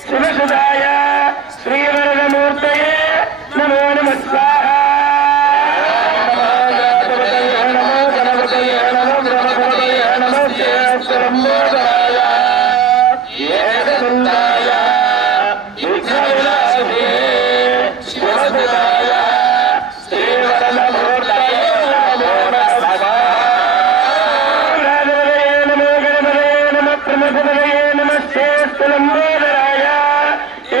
शिवसुदाय श्रीवरदमूर्तये नमो नमः स्वाहा। नमो गणपतये नमो ब्रह्मपतये नमो ज्येष्ठलंबोदराय एकदन्ताय विघ्नविनाशिने शिवसुदाय श्रीवरदमूर्तये नमो नमः स्वाहा। नमो गणपतये नमो ब्रह्मपतये नमो ज्येष्ठलंबोदराय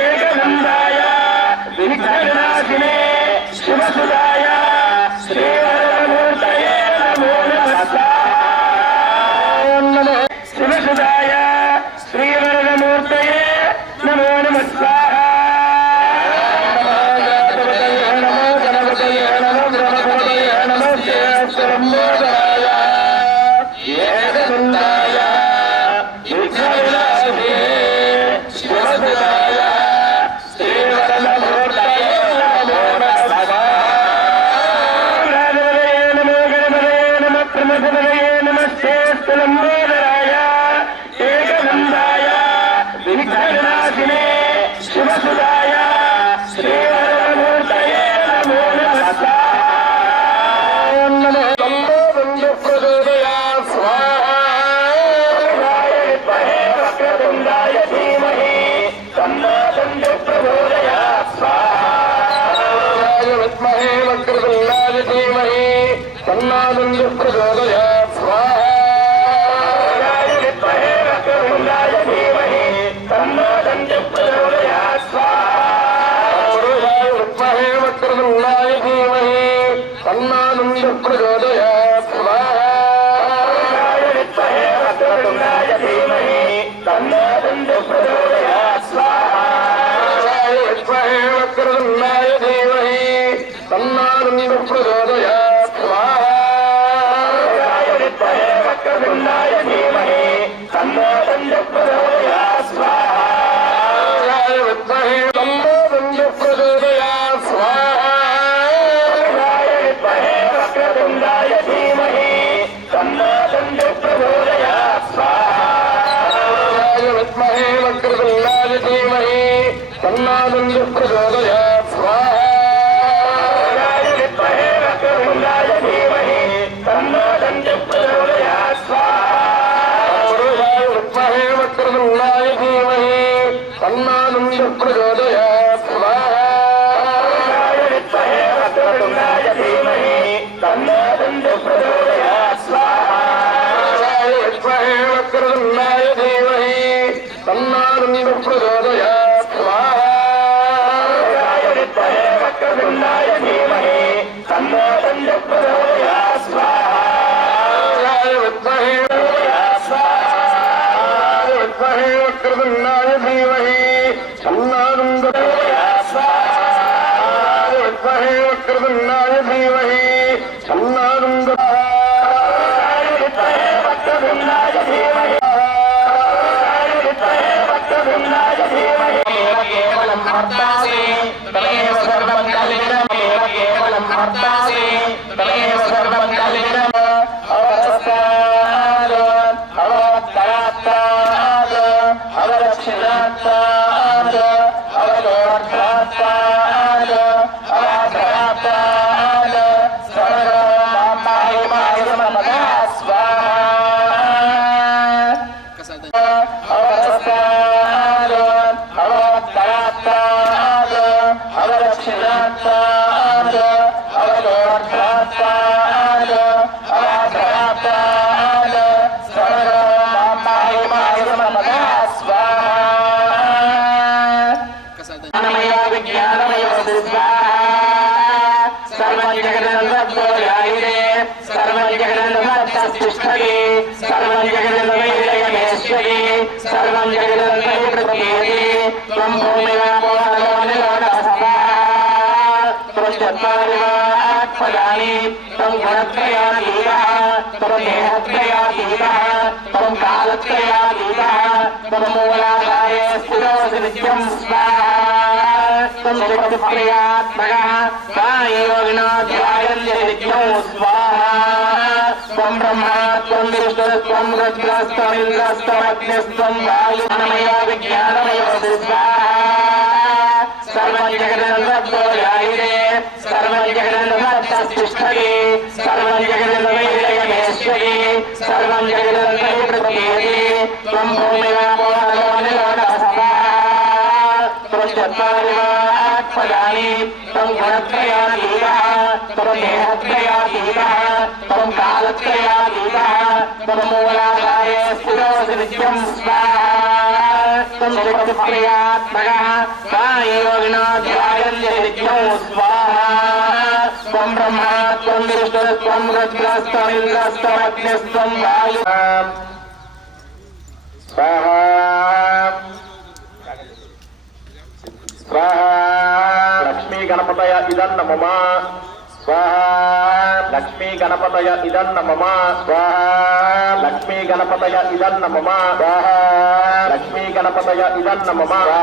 एकदन्ताय विघ्नविनाशिने शिवसुदाय श्रीवरदमूर्तये नमो नमः स्वाहा। नमो शिवसुदाय श्रीवरदमूर्तये नमो नमः स्वाहा। नमो गणपतये नमो ब्रह्मपतये नमो ज्येष्ठलंबोदराय एकदन्ताय विघ्नविनाशिने शिवसुदाय श्रीवरदमूर्तये नमो नमः स्वाहा। नमो गणपतये नमो ब्रह्मपतये नमो ज्येष्ठलंबोदराय एकदन्ताय विघ्नविनाशिने शिवसुदाय श्रीवरदमूर्तये नमो नमः स्वाहा। नमो लंबोदरप्रचोदयात् स्वाहा। वक्रतुण्डाय धीमहि तन्नो प्रचोदयात् स्वाहा। विद्महे वक्रतुण्डाय धीमहि तन्नो प्रचोदयात् स्वाहा। विद्महे वक्रतुण्डाय धीमहि तन्नो प्रचोदयात् स्वाहा। विद्महे वक्रतुण्डाय धीमहि तन्नो प्रचोदयात् स्वाहा। विद्महे वक्रतुण्डाय धीमहि तन्नो प्रचोदयात् स्वाहा। विद्महे वक्रतुण्डाय धीमहि तन्नो प्रचोदयात् स्वाहा। विद्महे वक्रतुण्डाय धीमहि तन्नो प्रचोदयात् स्वाहा। विद्महे प्रचोदयात् स्वाहा। विद्महे वक्रतुण्डाय धीमहि तन्नो प्रचोदयात् स्वाहा। विद्महे वक्रतुण्डाय धीमहि तन्नो प्रचोदयात् स्वाहा। विद्महे वक्रतुण्डाय धीमहि तन्नो प्रचोदयात् स्वाहा। विद्महे वक्रतुण्डाय धीमहि तन्नो प्रचोदयात् स्वाहा। विद्महे वक्रतुण्डाय धीमहि तन्नो प्रचोदयात् स्वाहा। विद्महे वक्रतुण्डाय धीमहि तन्नो प्रचोदयात् स्वाहा। विद्महे वक्रतुण्डाय धीमहि तन्नो प्रचोदयात् स्वाहा। विद्महे वक्रतुण्डाय धीमहि तन्नो प्रचोदयात् स्वाहा। विद्महे वक्रतुण्डाय धीमहि तन्नो विद्महे वक्रतुण्डाय धीमहि विद्महे वक्रतुण्डाय धीमहि केवलं भक्तासि तमेव सर्वं कलिनं केवलं भक्तासि तमेव सर्वं कलिनं अवरस्ताद अवतरात्ताद अवरक्षिणात्ताद अवलोकनात्ताद अवधरात्ताद सर्वमाय माय नमः स्वाहा। अवरस्ताद अवतरात्ताद अवरक्षिणात्ताद अवलोकनात्ताद अवधरात्ताद सर्वमाय माय नमः स्वाहा। विज्ञानमय स्वाहा। सर्वं जगदन्वद्वोजायिने सर्वं जगदन्वत्तस्तिष्ठति सर्वं जगदन्वैर्यमेश्वरि सर्वं जगदन्वैर्प्रत्येति त्वं भूमिरापो नमोऽनिलोकस्वाहा। त्वं त्वं गुणत्रयातीतः त्वं देहत्रयातीतः त्वं कालत्रयातीतः त्वं मूलाधारे स्थितोऽसि नित्यं स्वाहा। त्वं जगत्प्रियात्मकः कायोगिनो ध्यायन्ते नित्यं स्वाहा। त्वं ब्रह्मा त्वं विष्णुस्त्वं रुद्रस्त्वमिन्द्रस्त्वमग्निस्त्वं वायुमनमयो विज्ञानमयो स्वाहा। सर्वं जगदन्तो जायते सर्वं जगदन्तस्तिष्ठति सर्वं जगदन्तमेश्वरी सर्वं जगदन्तप्रतिहेति त्वं भूमिरापो चत्वारिवात्मजानि त्वं गुणत्रयातीतः त्वं देहत्रयातीतः त्वं कालत्रयातीतः त्वं मूलाधारे स्थितोऽसि नित्यं स्वाहा त्वं जगत्प्रियात्मकः वायोगिनो ध्यायन्ते नित्यं स्वाहा त्वं ब्रह्मा त्वं विष्णुस्त्वं रुद्रस्त्वमिन्द्रस्त्वमग्निस्त्वं वायुः स्वाहा लक्ष्मी गणपतय इदन्न मम स्वाहा लक्ष्मी गणपतय इदन्न मम स्वाहा लक्ष्मी गणपतय इदन्न मम स्वाहा लक्ष्मी गणपतय इदन्न मम स्वाहा